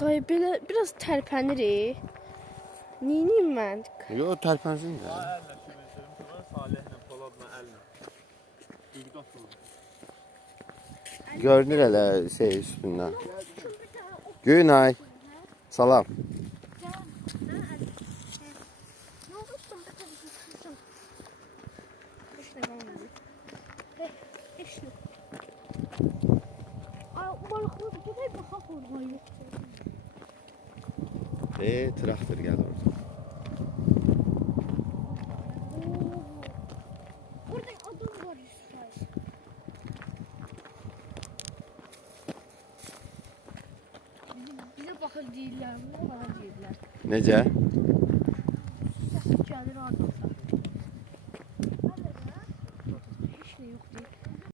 Dayı belə biraz tərpənirik. Neyniyim mən? Yo, tərpənsin də. Əllə sürünsürüm sana, Salihlə, Poladla əllə. Düzgü atılır. Görünür elə şey üstündən. Günay. Salam. Traktor gəlir orada. Orada adam var Yusuf. Bize bakır deyirlər, bana deyirlər. Necə?